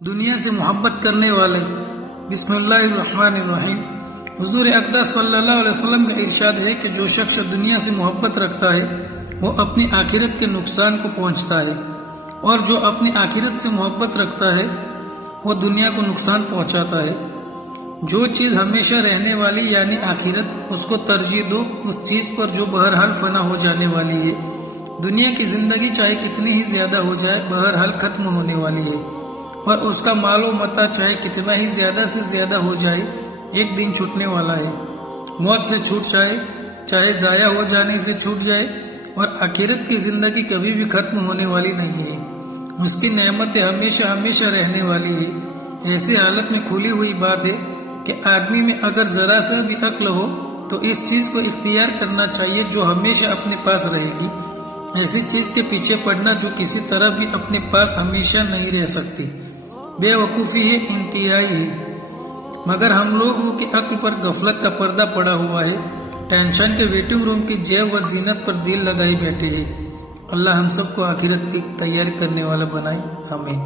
دنیا سے محبت کرنے والے۔ بسم اللہ الرحمن الرحیم۔ حضور اقدس صلی اللہ علیہ وسلم کا ارشاد ہے کہ جو شخص دنیا سے محبت رکھتا ہے وہ اپنی آخرت کے نقصان کو پہنچتا ہے، اور جو اپنی آخرت سے محبت رکھتا ہے وہ دنیا کو نقصان پہنچاتا ہے۔ جو چیز ہمیشہ رہنے والی یعنی آخرت، اس کو ترجیح دو اس چیز پر جو بہرحال فنا ہو جانے والی ہے۔ دنیا کی زندگی چاہے کتنی ہی زیادہ ہو جائے بہرحال ختم ہونے والی ہے، اور اس کا مال و متاع چاہے کتنا ہی زیادہ سے زیادہ ہو جائے ایک دن چھوٹنے والا ہے۔ موت سے چھوٹ جائے، چاہے ضائع ہو جانے سے چھوٹ جائے، اور آخرت کی زندگی کبھی بھی ختم ہونے والی نہیں ہے۔ اس کی نعمتیں ہمیشہ ہمیشہ رہنے والی ہے۔ ایسی حالت میں کھلی ہوئی بات ہے کہ آدمی میں اگر ذرا سا بھی عقل ہو تو اس چیز کو اختیار کرنا چاہیے جو ہمیشہ اپنے پاس رہے گی، ایسی چیز کے پیچھے پڑنا جو کسی طرح بھی اپنے پاس ہمیشہ نہیں رہ سکتی۔ بے وقوفی ہے، انتہائی ہے۔ مگر ہم لوگوں کی عقل پر غفلت کا پردہ پڑا ہوا ہے، ٹینشن کے ویٹنگ روم کی جیب و زینت پر دل لگائی بیٹھے ہیں۔ اللہ ہم سب کو آخرت کی تیاری کرنے والا بنائے، آمین۔